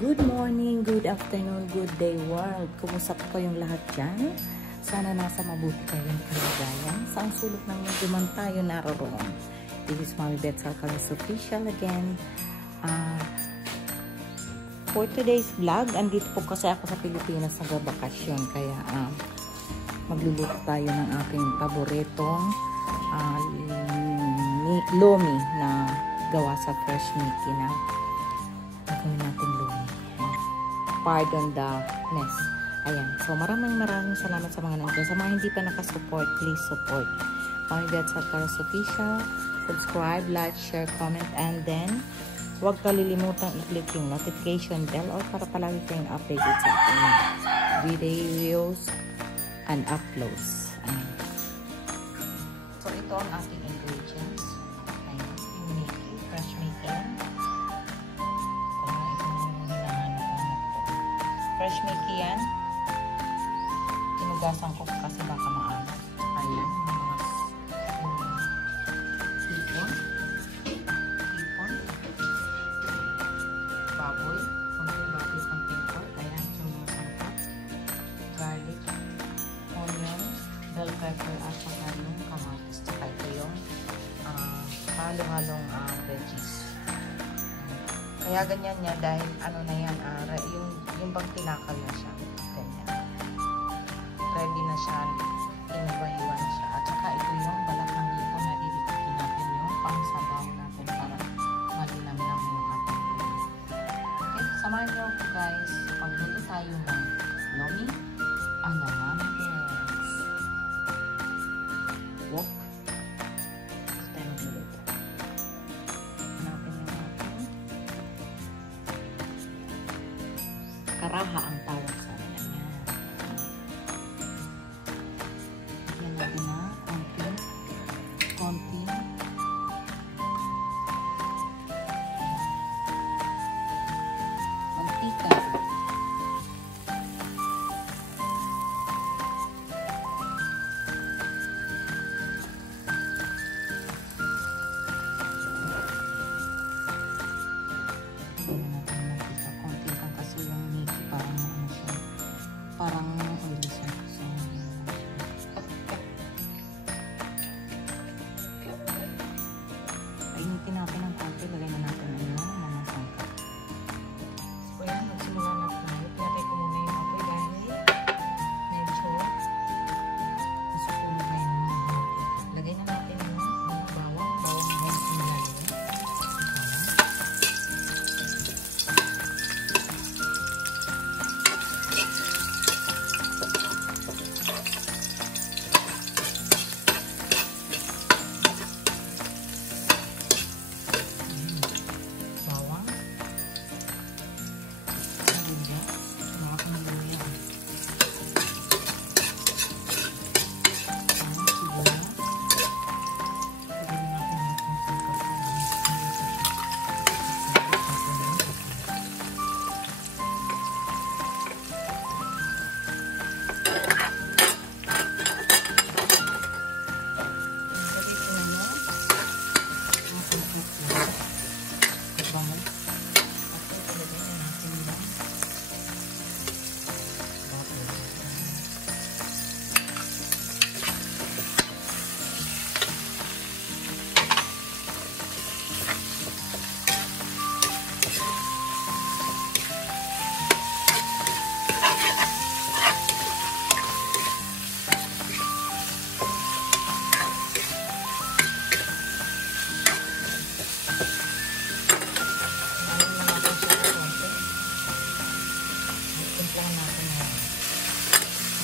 Good morning, good afternoon, good day world. Kumusta po kayong lahat dyan? Sana nasa mabuti kayong kalagayan. Sa ang sulok ng mundo man tayo naroon. This is Mommy Beth Salcalas Official again. For today's vlog, andito po kasi ako sa Pilipinas sa bakasyon. Kaya magluluto tayo ng aking paboritong lomi na gawa sa fresh Mickey na gagawin natin lomi. Pardon the mess. Ayan. So, maraming salamat sa mga nandiyan. Sa mga hindi pa nakasupport, please support Mommy Beth Salcalas Official. Subscribe, like, share, comment, and then huwag kalilimutang i-click yung notification bell or para palagi kayong updated sa ating videos and uploads. Ayan. So, ito ang ating ingredients. Ayan. Yung Mickey, fresh Mickey. Fresh Mickey yan. Tinugasan ko kasi baka maalat. Ayan. Hipon. Baboy. Konting baboy, konting pork. Ayan. Yung mga sangkap. Garlic. Onions. Bell pepper. At saka yung kamatis. Saka ito yung halo-halong veggies. Kaya ganyan niya dahil ano na yan, yung bang tinakal na siya. Ganyan. Ready na siya. Inubayuan siya. At saka ito yung balat ng hipon na didikutin natin yung pang-sabaw natin para malinamnam yung ating lomi. Okay, samahan niyo ako guys. Pagluto tayo ng lomi. Ano Mommy Beth. Walk. Tayo magluto. Karaha ang tawag sa amin. Yan natin na konti mantika. Parang oily siya. So, painitin natin ng konti. Lagay na natin mga sangkap. So, yan. Magsimula na tayo. Pinatay ko muna yung apoy dahil medyo nasusunog na yung mga hati. Lagay na natin yung mga bawang. Bawang na yung sinilagay.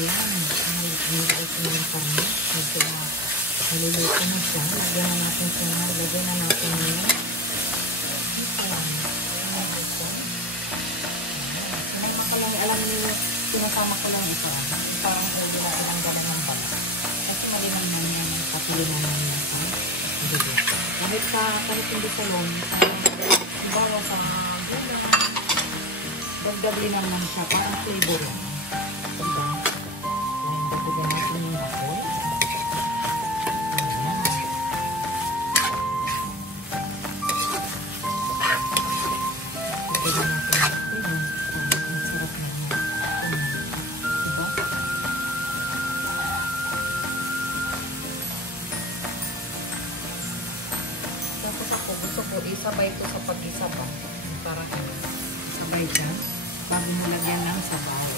Ayan, nilagay ko na yung karne. Medyo naluluto na siya. Lagyan na natin siya. Lagyan na natin yung sinama alam niyo, sinasama ko lang ito. Parang pwede natin ang gala ng balat. Kasi malimang na yan. Kapili na namin natin. Kahit hindi sa lomi. Ibawa sa gula. Dagdagli naman siya. Parang flavor lang. Diba? Dagdagan natin yung apoy. Ayan. Dagdagan natin yung apoy. sabay ito sa pag-isa ba? Parang sabay siya. Bago mo lagyan ng sabaw.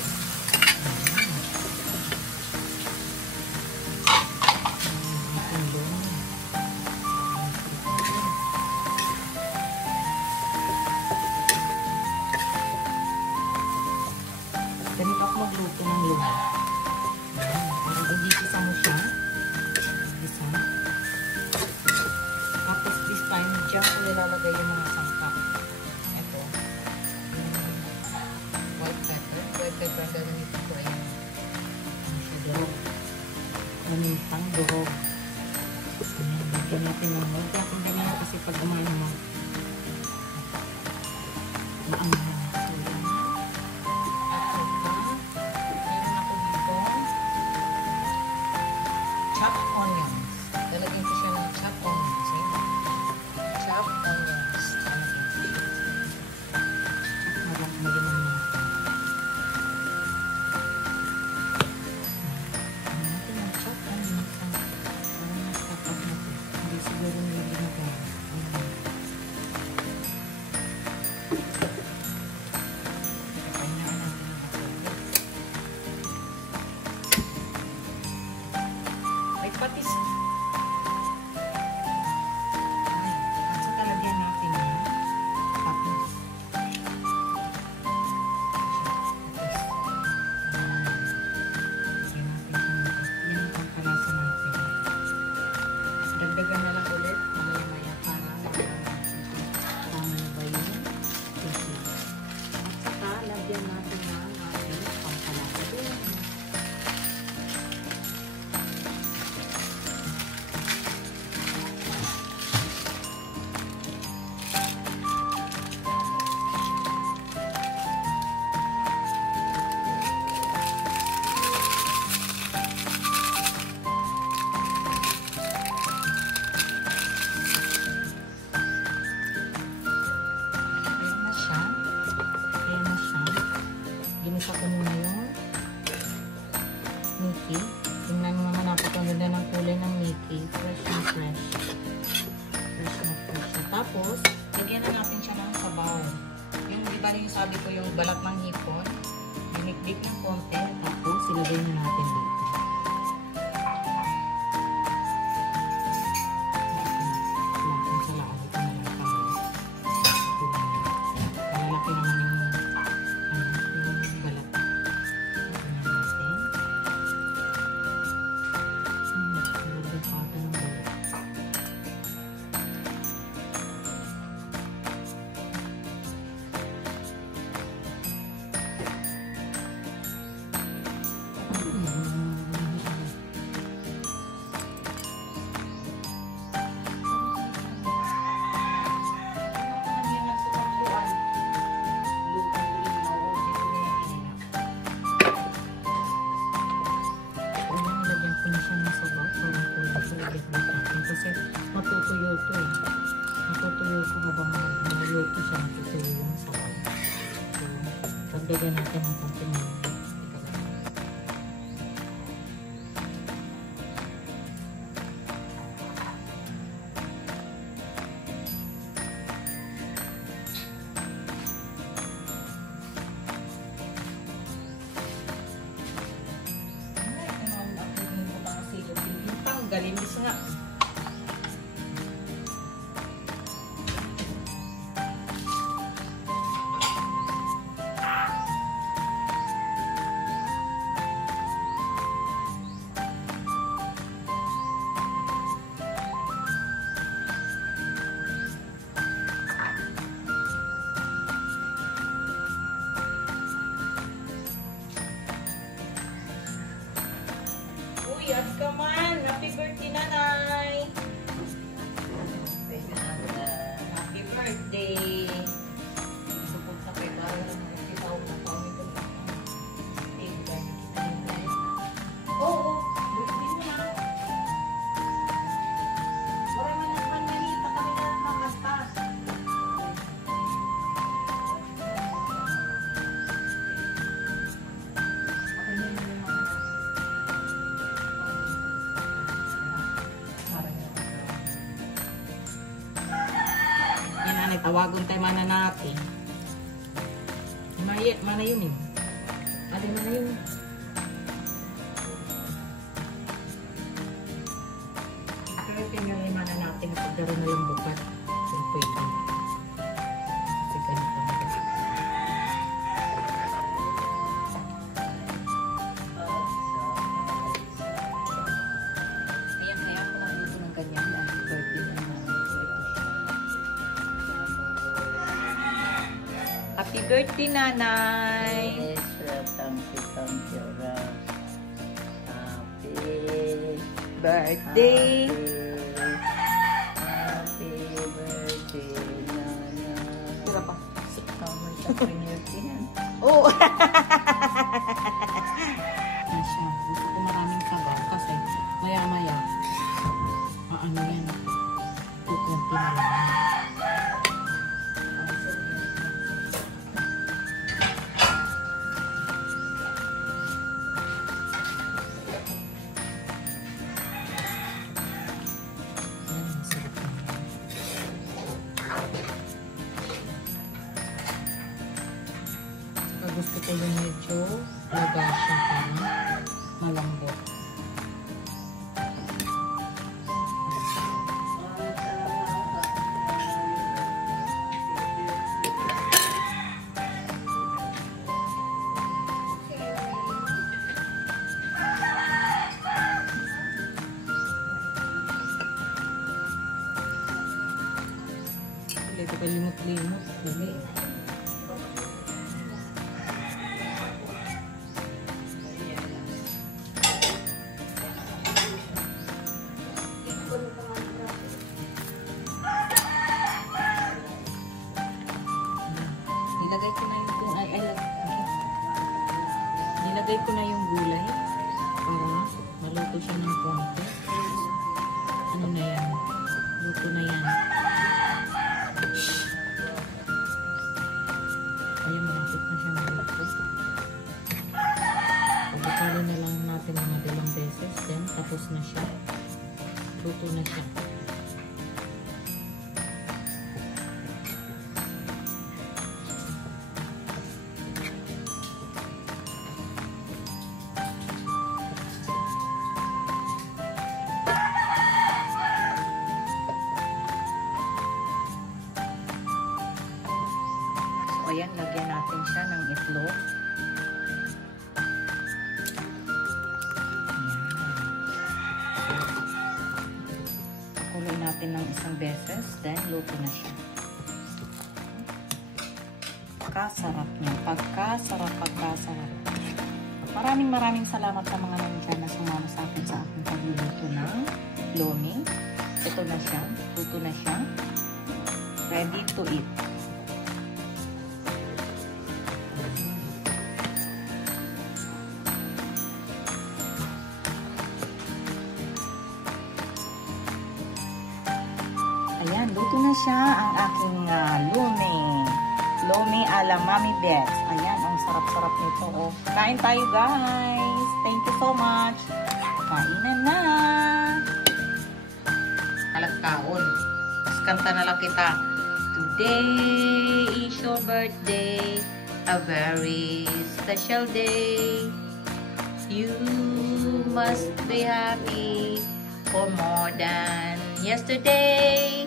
Ganito ako magluto ng luha. Parang igigisa mo siya. Igigisa. Tapos this time, diyan ko nilalagay yung mga sangkap. Ito. White pepper. White pepper ang gagamitin ko ay durog. Pang durog. Lagyan natin ng huwag natin ganyan kasi pag umano mo maanghang. Chopped onions. Lalagyan ko siya ng chopped onions. Chopped onions. Magandang natin. Natin ang chopped onions. Hindi siguro nilagyan na gano'n. Patis. Ay, at saka lagyan natin yan. Tapos. Patis. Lagyan natin. Yan ang pagkalasa natin. Dagdagan na lang ulit. Maya-maya para tama na ba yun? At saka lagyan natin ng ating pagkalasa din. Ginisa ko muna yung Mickey. Tingnan mo naman natin kung ganda ng kulay ng Mickey. Fresh na fresh. Fresh na fresh. Tapos, lagyan na natin siya ng sabaw. Yung diba yung sabi ko yung balat ng hipon. Dinikdik ng konti. Tapos, ilagay na natin dito. Malalaki naman yung kasi matutuyo ito eh. Matutuyo ito habang maluto siya, matutuyo yung sabaw. So, dagdagan natin ng konting galinis nga. Uy, at ka man! Happy birthday, nanay! Happy birthday! Support na kayo para lang mag-sitaw na kami ko na. Oo! Birthday mo na! Marami naman manita kami na makasta. tawagon tayo mana natin. Mana yun eh. Ano mana yun? Pero pinalay mana natin na pagdaro na lang bukas. So, pwede. Kasi ganito. Kaya ako nandito ng ganyan dahil birthday na naman. Happy birthday, Nanay! Yes, thank you, Ross. Happy Birthday! Happy birthday, Nana. Tira pa. Kamay sa pinirtihan. Oo! Yan siya. Gusto ko maraming sabaw kasi maya-maya ano yan. Kukunti na lang. Gusto ko yung medyo lagasya parang malambot. Ito pa limot-limot. Dali. Nilagay ko na yung gulay para maluto siya ng konti. Ano na yan? Luto na yan. Ayan, malapit na siya maluto. Pagkakalo na lang natin mga dalawang beses. Then, tapos na siya. Luto na siya. Ayan, lagyan natin siya ng itlog. Pakuloy natin ng isang beses, then luto na siya. Pagkasarap niya. Pagkasarap. Maraming salamat sa mga nandiyan na sumama sa akin sa aking pagluluto ng lomi. Ito na siya. Luto na siya. Ready to eat. Ayan, luto na siya ang aking lomi ala Mami Bets. Ayan, ang sarap-sarap nito. Oh. Kain tayo, guys. Thank you so much. Kainan na. Alas kaon. Tapos kanta na lang kita. Today is your birthday. A very special day. You must be happy for more than yesterday.